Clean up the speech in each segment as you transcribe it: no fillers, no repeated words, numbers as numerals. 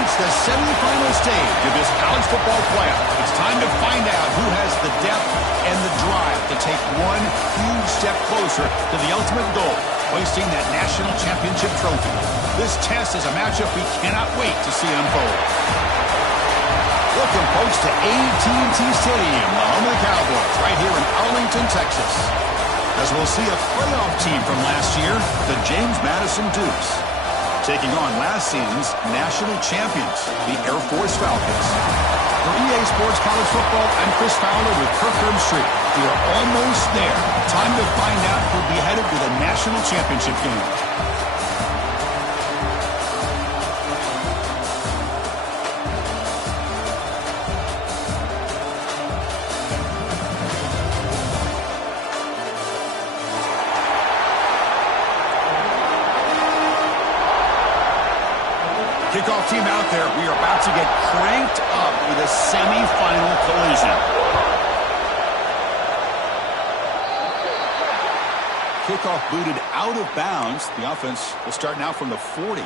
reached the semifinal stage of this college football playoff. It's time to find out who has the depth and the drive to take one huge step closer to the ultimate goal, hoisting that national championship trophy. This test is a matchup we cannot wait to see unfold. Welcome, folks, to AT&T Stadium, the home of the Cowboys, right here in Arlington, Texas. As we'll see a playoff team from last year, the James Madison Dukes, taking on last season's national champions, the Air Force Falcons. For EA Sports College Football, I'm Chris Fowler with Kirk Herbstreit. We are almost there. Time to find out who'll be headed to the national championship game. Kickoff team out there. We are about to get cranked up with a semifinal collision. Kickoff booted out of bounds. The offense will start now from the 40.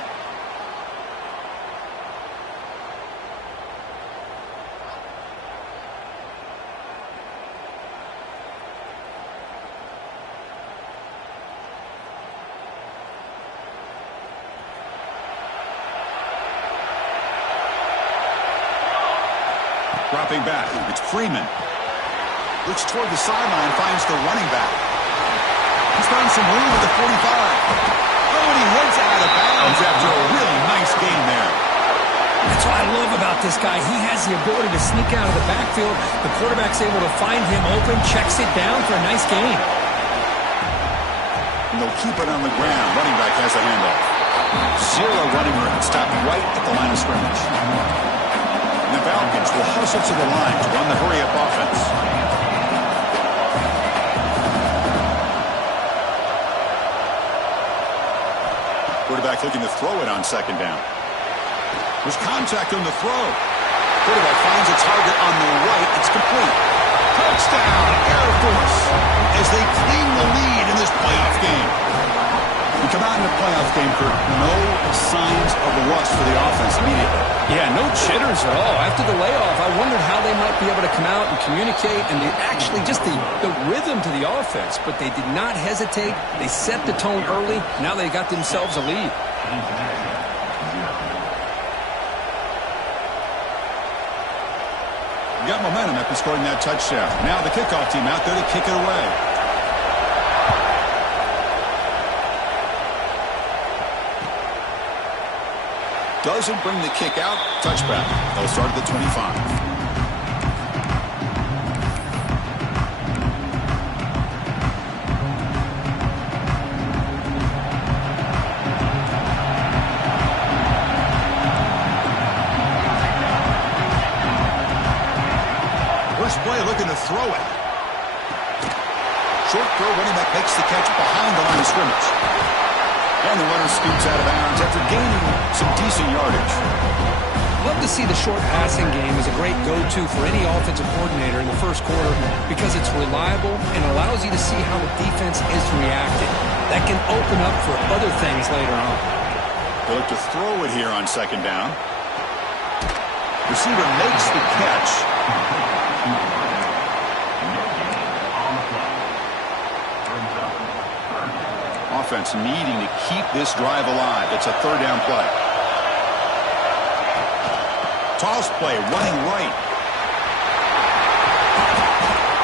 Dropping back, it's Freeman. Looks toward the sideline, finds the running back. He's found some room at the 45. Oh, and he heads out of bounds after a really nice gain there. That's what I love about this guy. He has the ability to sneak out of the backfield. The quarterback's able to find him open, checks it down for a nice gain. And they'll keep it on the ground. Running back has the handoff. Zero running room. Stopped right at the line of scrimmage. The Falcons will hustle to the line to run the hurry-up offense. Quarterback looking to throw it on second down. There's contact on the throw. Quarterback finds a target on the right. It's complete. Touchdown, Air Force, as they claim the lead in this playoff game. We come out in a playoff game for no signs of rust for the offense immediately. Yeah, no jitters at all. After the layoff, I wondered how they might be able to come out and communicate and actually just the rhythm to the offense. But they did not hesitate. They set the tone early. Now they got themselves a lead. Got momentum after scoring that touchdown. Now the kickoff team out there to kick it away. Doesn't bring the kick out. Touchback. They'll start at the 25. First play looking to throw it. Short throw, running back makes the catch behind the line of scrimmage. And the runner scoots out of bounds after gaining some decent yardage. Love to see the short passing game as a great go-to for any offensive coordinator in the first quarter because it's reliable and allows you to see how the defense is reacting. That can open up for other things later on. They look to throw it here on second down. Receiver makes the catch. Offense needing to keep this drive alive. It's a third down play. Toss play, running right.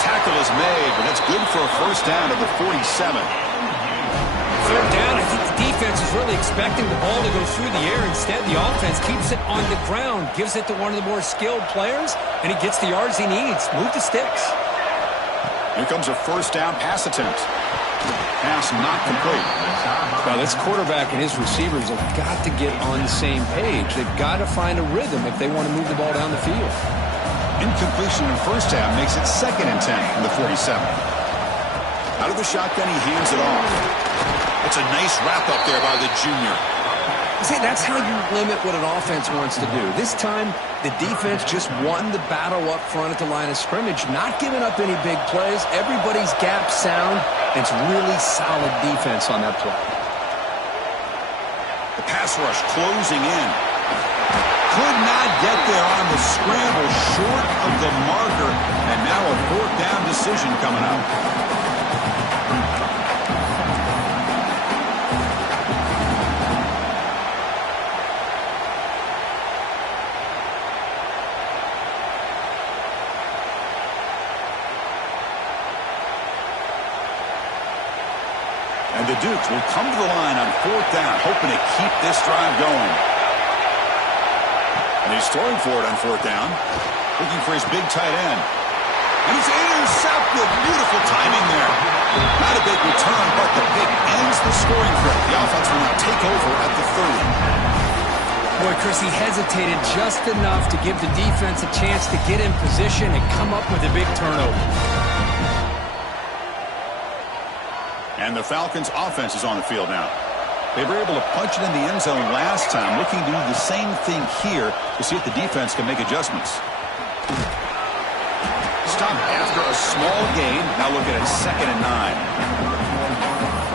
Tackle is made, but that's good for a first down at the 47. Third down, I think the defense is really expecting the ball to go through the air. Instead, the offense keeps it on the ground, gives it to one of the more skilled players, and he gets the yards he needs. Move the sticks. Here comes a first down pass attempt. Pass not complete. Well, this quarterback and his receivers have got to get on the same page. They've got to find a rhythm if they want to move the ball down the field. Incompletion in first half makes it 2nd and 10 from the 47. Out of the shotgun, he hands it off. It's a nice wrap up there by the junior. See, that's how you limit what an offense wants to do. This time, the defense just won the battle up front at the line of scrimmage, not giving up any big plays. Everybody's gap sound. It's really solid defense on that play. The pass rush closing in. Clear get there on the scramble short of the marker, and now a fourth down decision coming up. And the Dukes will come to the line on fourth down, hoping to keep this drive going. And he's throwing for it on fourth down, looking for his big tight end. And it's intercepted. Beautiful timing there. Not a big return, but the pick ends the scoring threat. The offense will now take over at the 30. Boy, Chris, he hesitated just enough to give the defense a chance to get in position and come up with a big turnover. And the Falcons' offense is on the field now. They were able to punch it in the end zone last time, looking to do the same thing here to see if the defense can make adjustments. Stop after a small gain. Now looking at 2nd and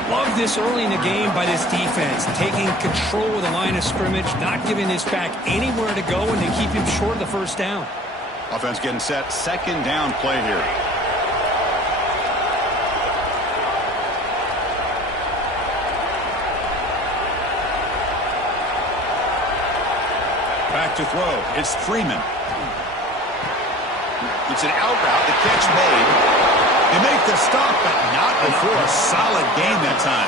9. Love this early in the game by this defense, taking control of the line of scrimmage, not giving this back anywhere to go, and to keep him short of the first down. Offense getting set. 2nd down play here. Back to throw. It's Freeman. It's an out route. The catch made. They make the stop, but not before a solid game that time.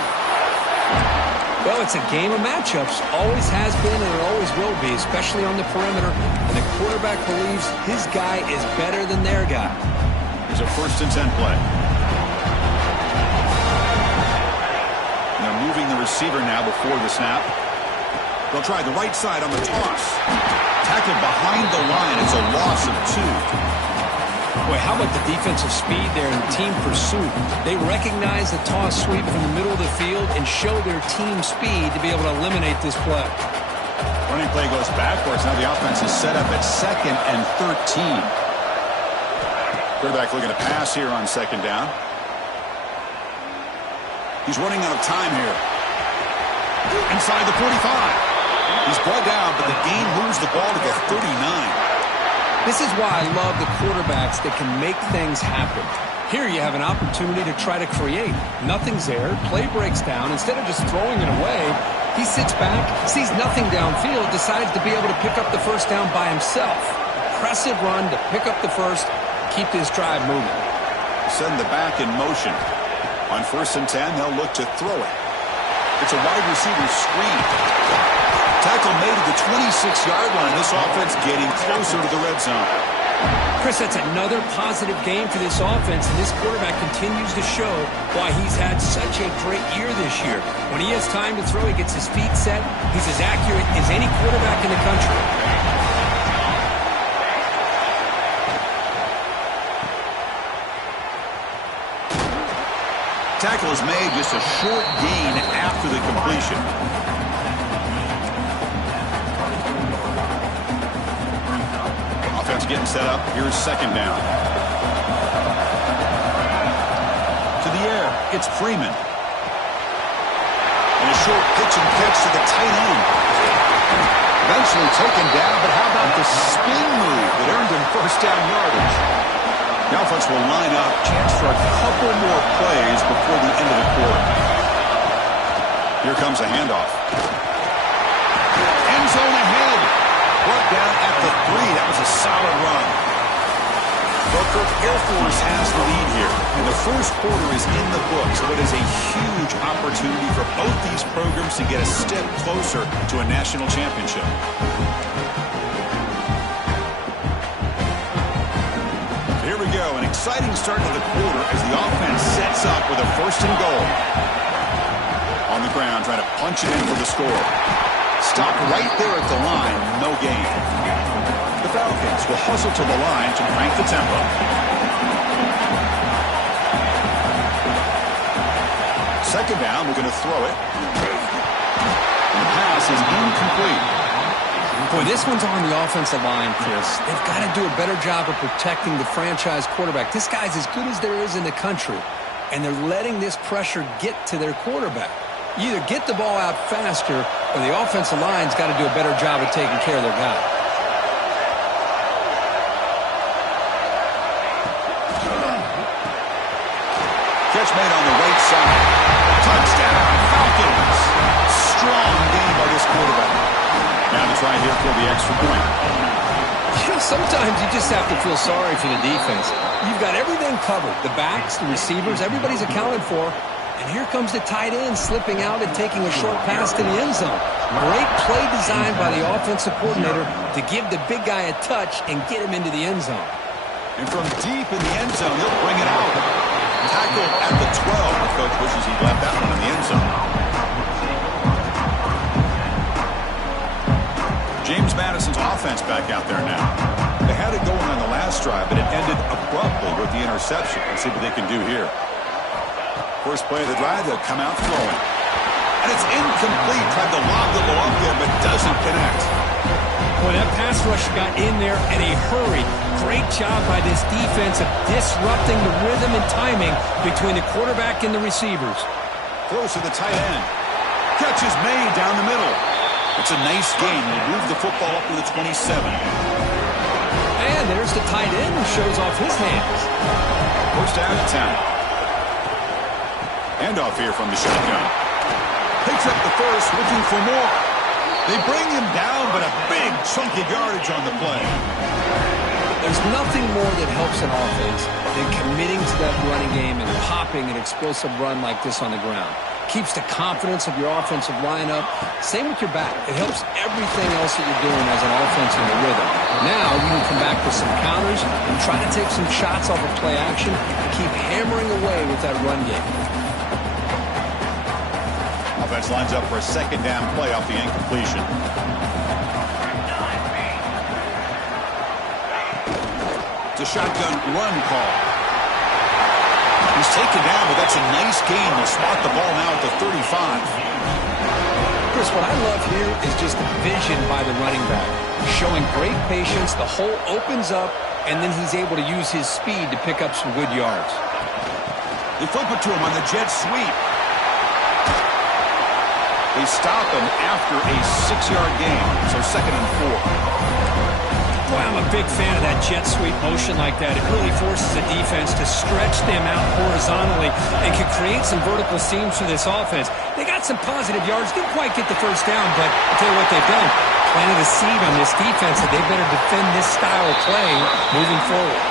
Well, it's a game of matchups. Always has been and it always will be, especially on the perimeter. And the quarterback believes his guy is better than their guy. Here's a 1st and 10 play. They're moving the receiver now before the snap. They'll try the right side on the toss. Tackled behind the line. It's a loss of 2. Boy, how about the defensive speed there and team pursuit? They recognize the toss sweep from the middle of the field and show their team speed to be able to eliminate this play. Running play goes backwards. Now the offense is set up at 2nd and 13. Quarterback looking to pass here on 2nd down. He's running out of time here. Inside the 45. He's brought down, but the gain moves the ball to the 39. This is why I love the quarterbacks that can make things happen. Here you have an opportunity to try to create. Nothing's there. Play breaks down. Instead of just throwing it away, he sits back, sees nothing downfield, decides to be able to pick up the first down by himself. Impressive run to pick up the first, keep this drive moving. Send the back in motion. On 1st and 10, they'll look to throw it. It's a wide receiver screen. Tackle made at the 26-yard line. This offense getting closer to the red zone. Chris, that's another positive game for this offense, and this quarterback continues to show why he's had such a great year this year. When he has time to throw, he gets his feet set. He's as accurate as any quarterback in the country. Tackle is made, just a short gain after the completion. Offense getting set up. Here's 2nd down. To the air, it's Freeman. And a short pitch and catch to the tight end. Eventually taken down, but how about the spin move that earned him first down yardage? The offense will line up. Chance for a couple more plays before the end of the quarter. Here comes a handoff. End zone ahead. Brought down at the 3. That was a solid run. Well, Kirk, Air Force has the lead here. And the first quarter is in the books. So it is a huge opportunity for both these programs to get a step closer to a national championship. Here we go, an exciting start to the quarter as the offense sets up with a 1st and goal. On the ground, trying to punch it in for the score. Stopped right there at the line, no gain. The Falcons will hustle to the line to crank the tempo. 2nd down, we're going to throw it. And the pass is incomplete. Boy, this one's on the offensive line, Chris. They've got to do a better job of protecting the franchise quarterback. This guy's as good as there is in the country, and they're letting this pressure get to their quarterback. You either get the ball out faster, or the offensive line's got to do a better job of taking care of their guy. made on the right side. Touchdown, Falcons. Strong game by this quarterback. Now to try here for the extra point. Sometimes you just have to feel sorry for the defense. You've got everything covered. The backs, the receivers, everybody's accounted for. And here comes the tight end slipping out and taking a short pass to the end zone. Great play design by the offensive coordinator to give the big guy a touch and get him into the end zone. And from deep in the end zone, he'll bring it out. Tackled at the 12. The coach wishes he left that one in the end zone. James Madison's offense back out there now. They had it going on the last drive, but it ended abruptly with the interception. Let's see what they can do here. First play of the drive, they'll come out throwing. And it's incomplete. Tried to lob the ball up there, but doesn't connect. Boy, that pass rush got in there in a hurry. Great job by this defense of disrupting the rhythm and timing between the quarterback and the receivers. Close to the tight end. Catch is made down the middle. It's a nice gain. We'll move the football up to the 27. And there's the tight end who shows off his hands. First down at 10. Handoff here from the shotgun. Picks up the first, looking for more. They bring him down, but a big chunky yardage on the play. There's nothing more that helps an offense than committing to that running game and popping an explosive run like this on the ground. Keeps the confidence of your offensive lineup. Same with your back. It helps everything else that you're doing as an offense in the rhythm. Now you can come back with some counters and try to take some shots off of play action and keep hammering away with that run game. Offense lines up for a second down play off the incompletion. It's a shotgun run call. He's taken down, but that's a nice gain. They'll spot the ball now at the 35. Chris, what I love here is just the vision by the running back. Showing great patience, the hole opens up, and then he's able to use his speed to pick up some good yards. They flip it to him on the jet sweep. They stop him after a 6-yard gain, so 2nd and 4. Boy, I'm a big fan of that jet sweep motion like that. It really forces the defense to stretch them out horizontally and can create some vertical seams for this offense. They got some positive yards. Didn't quite get the first down, but I'll tell you what they've done. Planted a seed on this defense that they better defend this style of play moving forward.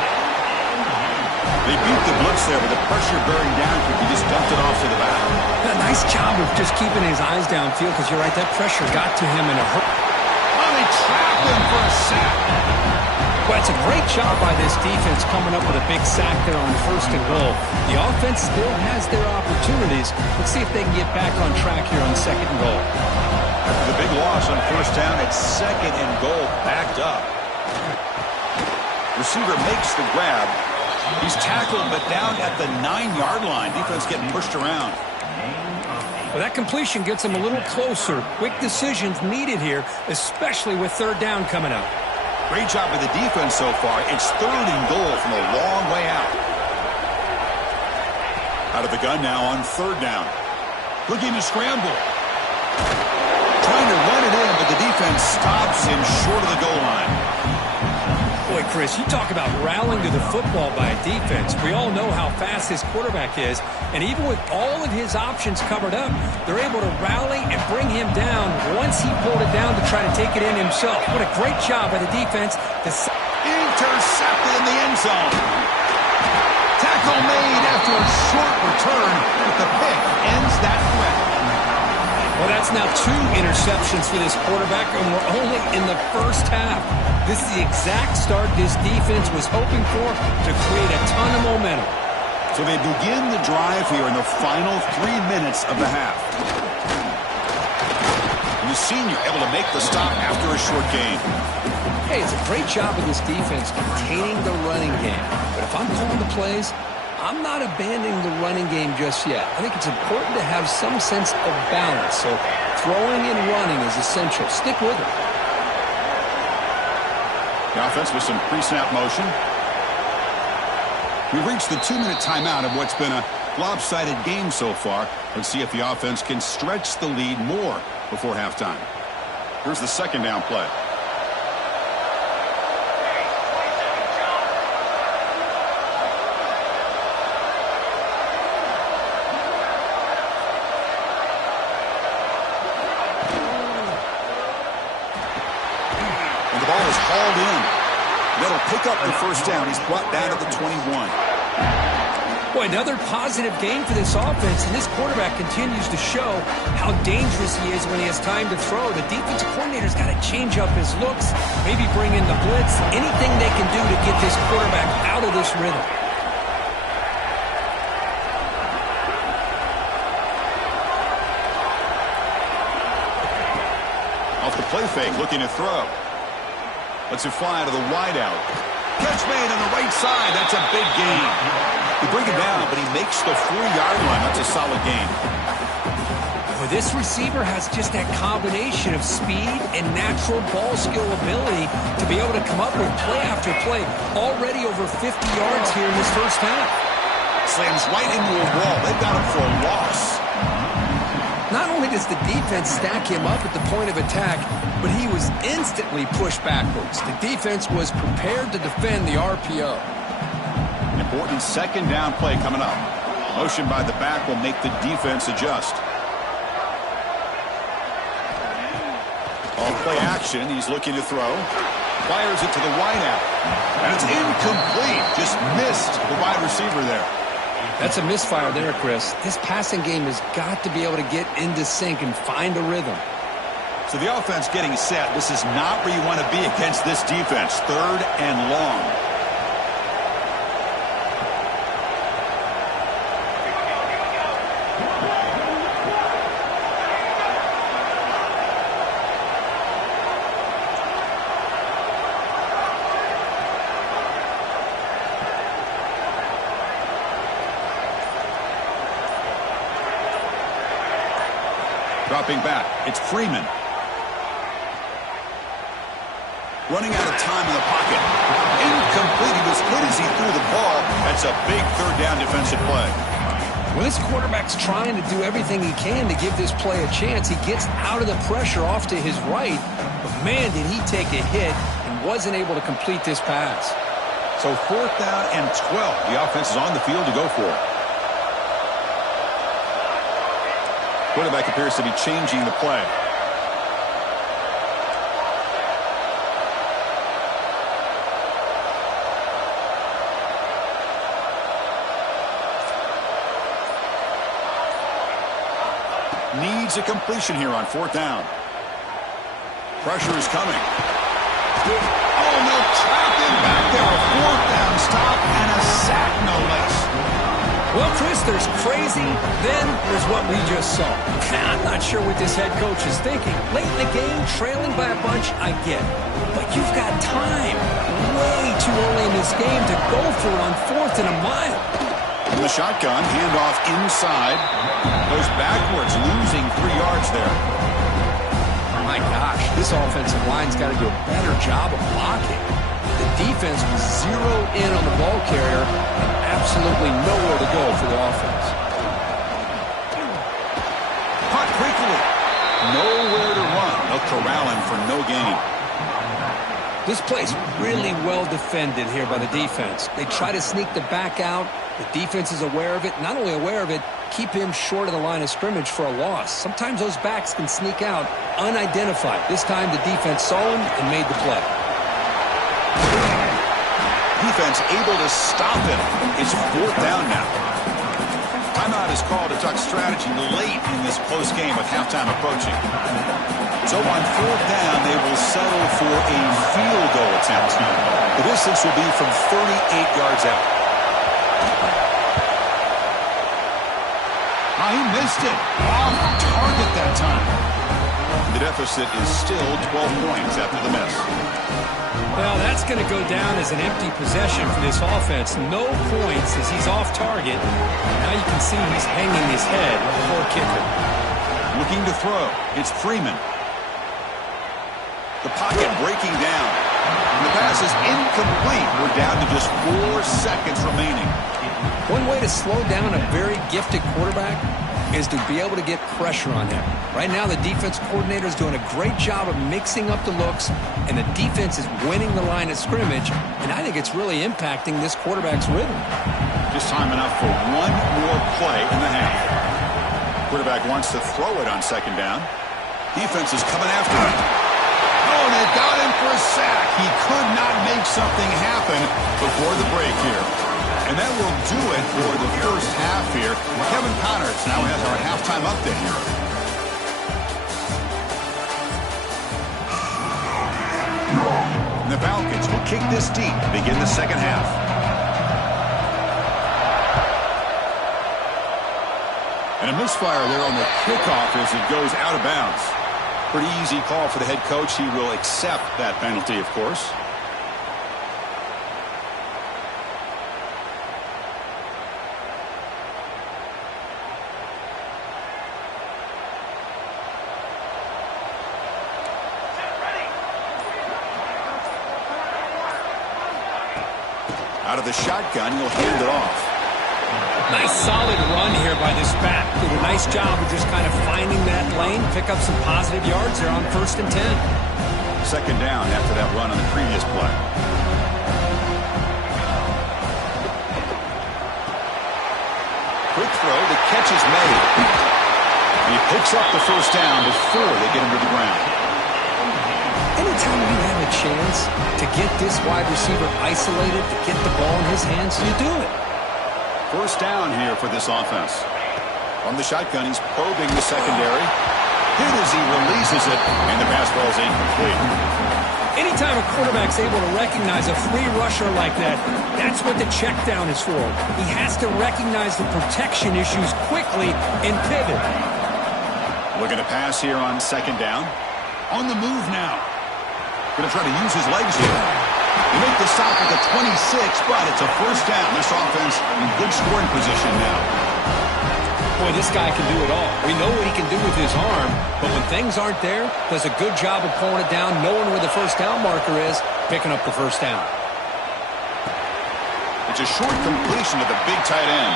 They beat the blitz there with the pressure bearing down. He just dumped it off to the back. A nice job of just keeping his eyes downfield because you're right, that pressure got to him in a hurry. They trap him for a sack. Well, it's a great job by this defense coming up with a big sack there on 1st and goal. The offense still has their opportunities. Let's see if they can get back on track here on 2nd and goal. After the big loss on 1st down, it's 2nd and goal, backed up. Receiver makes the grab. He's tackled, but down at the 9-yard line. Defense getting pushed around. Well, that completion gets them a little closer. Quick decisions needed here, especially with 3rd down coming up. Great job by the defense so far. It's 3rd and goal from a long way out. Out of the gun now on 3rd down. Looking to scramble. Trying to run it in, but the defense stops him short of the goal line. Boy, Chris, you talk about rallying to the football by a defense. We all know how fast this quarterback is, and even with all of his options covered up, they're able to rally and bring him down once he pulled it down to try to take it in himself. What a great job by the defense. Intercepted in the end zone. Tackle made after a short return, but the pick ends that threat. Well, that's now 2 interceptions for this quarterback, and we're only in the first half. This is the exact start this defense was hoping for to create a ton of momentum. So they begin the drive here in the final 3 minutes of the half. And the senior able to make the stop after a short gain. Hey, it's a great job of this defense containing the running game. But if I'm calling the plays, I'm not abandoning the running game just yet. I think it's important to have some sense of balance. So throwing and running is essential. Stick with it. The offense with some pre-snap motion. We've reached the 2-minute timeout of what's been a lopsided game so far. Let's see if the offense can stretch the lead more before halftime. Here's the 2nd down play. The ball is hauled in. That'll pick up the first down. He's brought down to the 21. Boy, another positive game for this offense, and this quarterback continues to show how dangerous he is when he has time to throw. The defensive coordinator's got to change up his looks, maybe bring in the blitz, anything they can do to get this quarterback out of this rhythm. Off the play fake, looking to throw. Lets it fly to the wideout. Catch made on the right side. That's a big gain. He brings it down, but he makes the 4-yard line. That's a solid gain. Well, this receiver has just that combination of speed and natural ball skill ability to be able to come up with play after play. Already over 50 yards here in this first half. Slams right into a wall. They've got him for a loss. Not only does the defense stack him up at the point of attack, but he was instantly pushed backwards. The defense was prepared to defend the RPO. Important second down play coming up. Motion by the back will make the defense adjust. Off play action, he's looking to throw. Fires it to the wideout. And it's incomplete. Just missed the wide receiver there. That's a misfire there, Chris. This passing game has got to be able to get into sync and find a rhythm. So the offense getting set. This is not where you want to be against this defense. 3rd and long. Dropping back, it's Freeman. Running out of time in the pocket. Incomplete. He was hit as he threw the ball. That's a big 3rd down defensive play. Well, this quarterback's trying to do everything he can to give this play a chance. He gets out of the pressure off to his right, but man, did he take a hit and wasn't able to complete this pass. So 4th down and 12. The offense is on the field to go for it. Quarterback appears to be changing the play. Needs a completion here on 4th down. Pressure is coming. Oh, no, trapped in back there. A 4th down stop and a sack, no less. Well, Chris, there's crazy, then there's what we just saw. I'm not sure what this head coach is thinking. Late in the game, trailing by a bunch, I get it. But you've got time, way too early in this game, to go for it on 4th and a mile. In the shotgun, handoff inside. Goes backwards, losing 3 yards there. My gosh, this offensive line's got to do a better job of blocking. The defense was zeroed in on the ball carrier and absolutely nowhere to go for the offense. Caught quickly. Nowhere to run. They'll corral him for no gain. This play's really well defended here by the defense. They try to sneak the back out. The defense is aware of it. Not only aware of it, keep him short of the line of scrimmage for a loss. Sometimes those backs can sneak out unidentified. This time the defense saw him and made the play. Defense able to stop him. It's 4th down now. Timeout is called to talk strategy late in this close game with halftime approaching. So on 4th down, they will settle for a field goal attempt. The distance will be from 38 yards out. Oh, he missed it. Off target that time. The deficit is still 12 points after the miss. Well, that's going to go down as an empty possession for this offense. No points as he's off target. Now you can see he's hanging his head. Poor kicker. Looking to throw. It's Freeman. The pocket breaking down. And the pass is incomplete. We're down to just 4 seconds remaining. One way to slow down a very gifted quarterback is to be able to get pressure on him. Right now, the defense coordinator is doing a great job of mixing up the looks, and the defense is winning the line of scrimmage, and I think it's really impacting this quarterback's rhythm. Just time enough for one more play in the half. Quarterback wants to throw it on 2nd down. Defense is coming after him. Oh, and they got him for a sack. He could not make something happen before the break here. And that will do it for the first half here. Kevin Connors now has our halftime update here. And the Falcons will kick this deep to begin the second half. And a misfire there on the kickoff as it goes out of bounds. Pretty easy call for the head coach. He will accept that penalty, of course. Out of the shotgun, he'll hand it off. Nice solid run here by this back. Did a nice job of just kind of finding that lane, pick up some positive yards there on 1st and 10. Second down after that run on the previous play. Quick throw, the catch is made. And he picks up the first down before they get him to the ground. Anytime you have a chance to get this wide receiver isolated, to get the ball in his hands, you do it. First down here for this offense. From the shotgun, he's probing the secondary. Hit as he releases it, and the pass ball is incomplete. Anytime a quarterback's able to recognize a free rusher like that, that's what the check down is for. He has to recognize the protection issues quickly and pivot. Looking to pass here on second down. On the move now. Going to try to use his legs here. They make the stop at the 26, but it's a first down. This offense in good scoring position now. Boy, this guy can do it all. We know what he can do with his arm, but when things aren't there, does a good job of pulling it down, knowing where the first down marker is, picking up the first down. It's a short completion to the big tight end.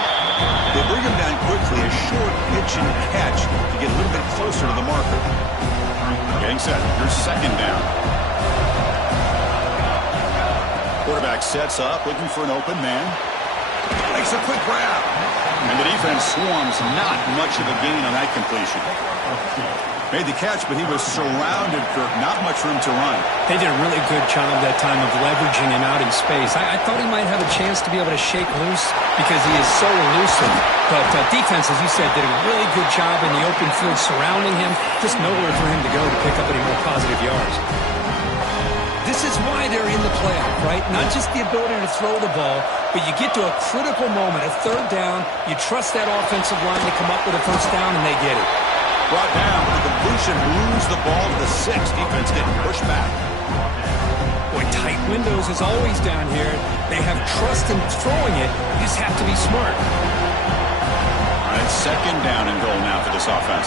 They bring him down quickly, a short pitch and catch to get a little bit closer to the marker. Getting set. Here's second down. Quarterback sets up, looking for an open man. Makes a quick grab. And the defense swarms, not much of a gain on that completion. Made the catch, but he was surrounded, Kirk. Not much room to run. They did a really good job that time of leveraging him out in space. I thought he might have a chance to be able to shake loose because he is so elusive. But defense, as you said, did a really good job in the open field surrounding him. Just nowhere for him to go to pick up any more positive yards. This is why they're in the playoff, right? Not just the ability to throw the ball, but you get to a critical moment, a third down, you trust that offensive line to come up with a first down, and they get it. Brought down with the completion, moves the ball to the 6. Defense getting pushed back. Boy, tight windows is always down here. They have trust in throwing it. You just have to be smart. All right, second down and goal now for this offense.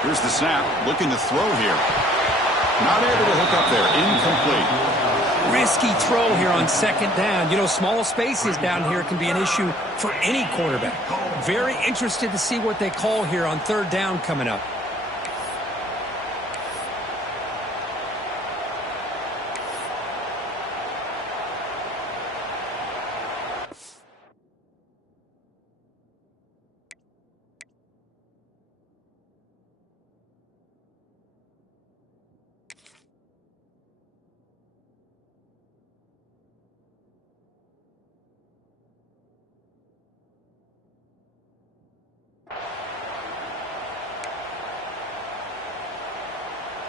Here's the snap, looking to throw here. Not able to hook up there. Incomplete. Risky throw here on second down. You know, small spaces down here can be an issue for any quarterback. Very interested to see what they call here on third down coming up.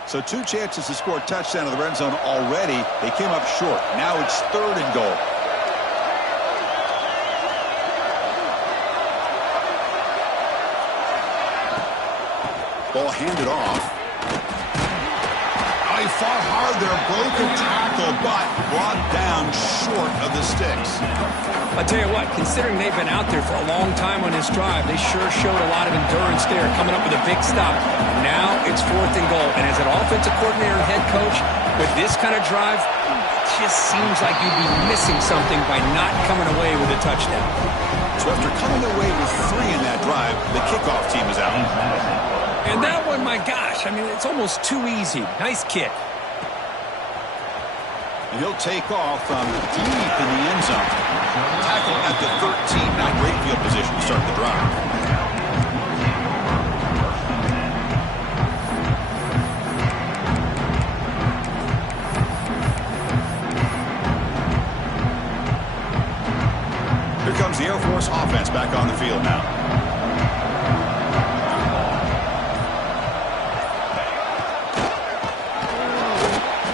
So 2 chances to score a touchdown in the red zone already. They came up short. Now it's third and goal. Ball handed off. Oh, he fought hard there. Broken tackle, but brought down short of the sticks. I'll tell you what, considering they've been out there for a long time on this drive, they sure showed a lot of endurance there, coming up with a big stop. Now it's fourth and goal. And as an offensive coordinator and head coach, with this kind of drive, it just seems like you'd be missing something by not coming away with a touchdown. So after coming away with 3 in that drive, the kickoff team is out. And that one, my gosh, I mean, it's almost too easy. Nice kick. And he'll take off from deep in the end zone. Tackle at the 13. Not great field position to start the drive. Steelers offense back on the field now.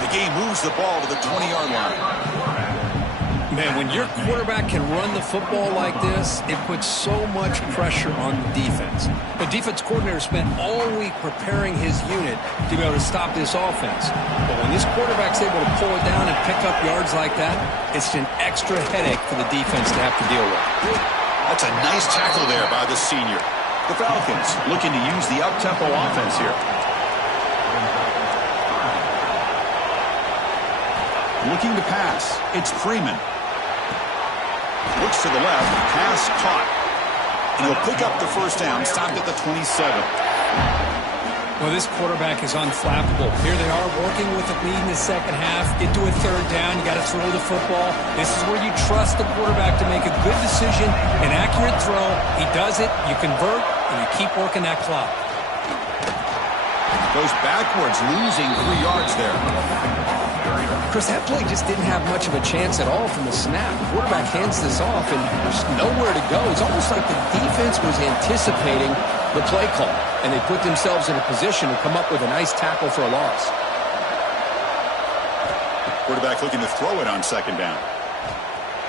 The game moves the ball to the 20-yard line. Man, when your quarterback can run the football like this, it puts so much pressure on the defense. The defense coordinator spent all week preparing his unit to be able to stop this offense. But when this quarterback's able to pull it down and pick up yards like that, it's an extra headache for the defense to have to deal with. That's a nice tackle there by the senior. The Falcons looking to use the up-tempo offense here. Looking to pass. It's Freeman. Looks to the left. Pass caught. And he'll pick up the first down. Stopped at the 27. Well, this quarterback is unflappable. Here they are working with the lead in the second half. Get to a third down. You got to throw the football. This is where you trust the quarterback to make a good decision, an accurate throw. He does it. You convert, and you keep working that clock. Goes backwards, losing 3 yards there. Chris, that play just didn't have much of a chance at all from the snap. The quarterback hands this off, and there's nowhere to go. It's almost like the defense was anticipating the play call, and they put themselves in a position to come up with a nice tackle for a loss. Quarterback looking to throw it on second down.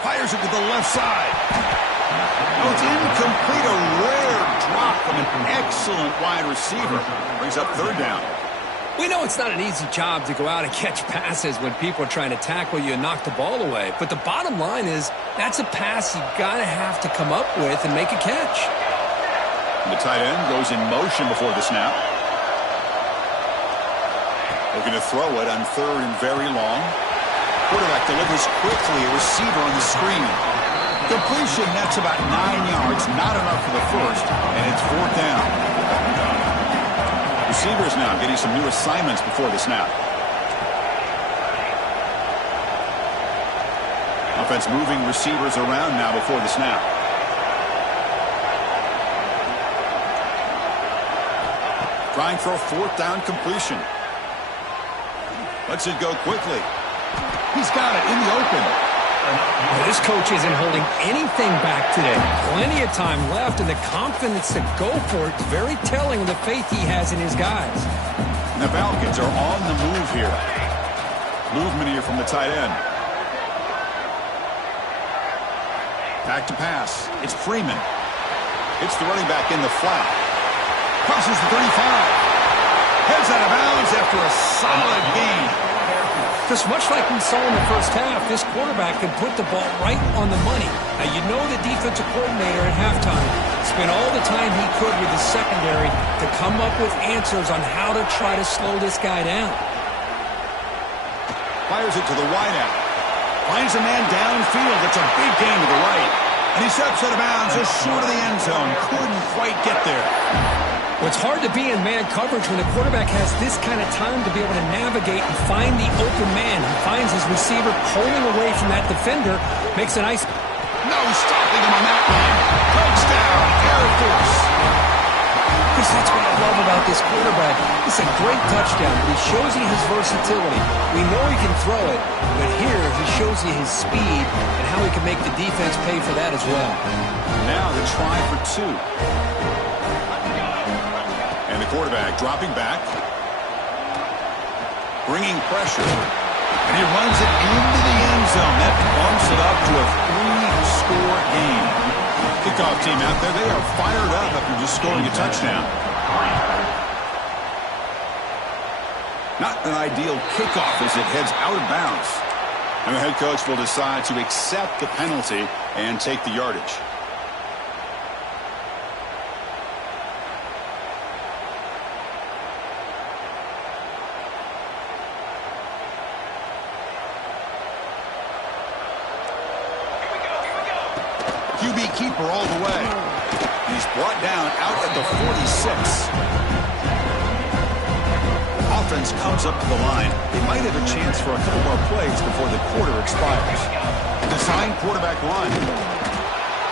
Fires it to the left side. Oh, it's incomplete. A rare drop from an excellent wide receiver. Brings up third down. We know it's not an easy job to go out and catch passes when people are trying to tackle you and knock the ball away. But the bottom line is that's a pass you got to have to come up with and make a catch. The tight end goes in motion before the snap. Looking to throw it on third and very long. Quarterback delivers quickly. A receiver on the screen. Completion, that's about 9 yards. Not enough for the first, and it's fourth down. Receivers now getting some new assignments before the snap. Offense moving receivers around now before the snap. Trying for a fourth down completion. Lets it go quickly. He's got it in the open. Well, this coach isn't holding anything back today. Plenty of time left, and the confidence to go for it is very telling of the faith he has in his guys. And the Falcons are on the move here. Movement here from the tight end. Back to pass. It's Freeman. Hits the running back in the flat. Crosses the 35. Heads out of bounds after a solid gain. Just much like we saw in the first half, this quarterback can put the ball right on the money. Now, you know the defensive coordinator at halftime spent all the time he could with the secondary to come up with answers on how to try to slow this guy down. Fires it to the wideout. Finds a man downfield. It's a big gain to the right. And he steps out of bounds just short of the end zone. Couldn't quite get there. Well, it's hard to be in man coverage when the quarterback has this kind of time to be able to navigate and find the open man. He finds his receiver pulling away from that defender. Makes a nice... No stopping him on that line. Touchdown, Air Force. Chris, that's what I love about this quarterback. It's a great touchdown, but he shows you his versatility. We know he can throw it, but here he shows you his speed and how he can make the defense pay for that as well. Now the try for two. And the quarterback dropping back. Bringing pressure. And he runs it into the end zone. That bumps it up to a 3-score game. Kickoff team out there, they are fired up after just scoring a touchdown. Not an ideal kickoff as it heads out of bounds. And the head coach will decide to accept the penalty and take the yardage. QB keeper all the way. He's brought down out at the 46. Offense comes up to the line. They might have a chance for a couple more plays before the quarter expires. Design quarterback run.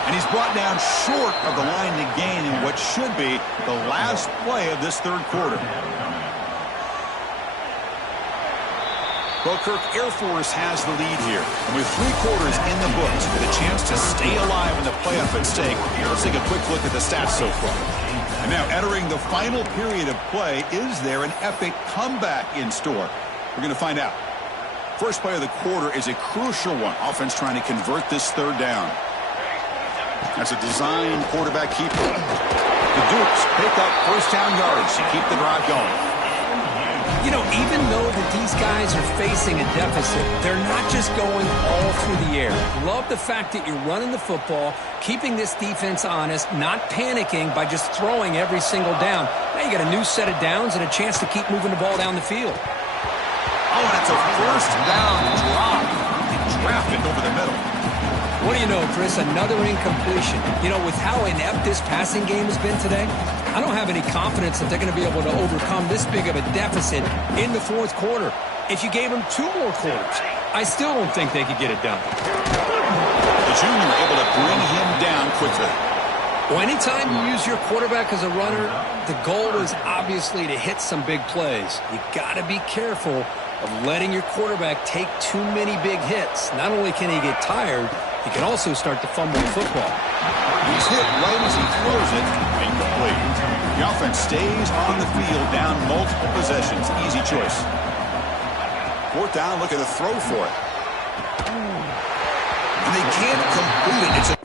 And he's brought down short of the line to gain in what should be the last play of this third quarter. Well, Kirk, Air Force has the lead here. And with 3 quarters in the books, with a chance to stay alive in the playoff at stake, let's take a quick look at the stats so far. And now entering the final period of play, is there an epic comeback in store? We're going to find out. First play of the quarter is a crucial one. Offense trying to convert this 3rd down. That's a design quarterback keeper. The Dukes pick up first down yards to keep the drive going. You know, even though that these guys are facing a deficit, they're not just going all through the air. Love the fact that you're running the football, keeping this defense honest, not panicking by just throwing every single down. Now you got a new set of downs and a chance to keep moving the ball down the field. Oh, that's a first down drop. In traffic over the middle. What do you know, Chris? Another incompletion. You know, with how inept this passing game has been today, I don't have any confidence that they're going to be able to overcome this big of a deficit in the 4th quarter. If you gave them 2 more quarters, I still don't think they could get it done. The junior able to bring him down quickly. Well, anytime you use your quarterback as a runner, the goal is obviously to hit some big plays. You got to be careful of letting your quarterback take too many big hits. Not only can he get tired, he can also start to fumble the football. He's hit right as he throws it. Incomplete. The offense stays on the field down multiple possessions. Easy choice. 4th down, look at the throw for it. And they can't complete it. It's a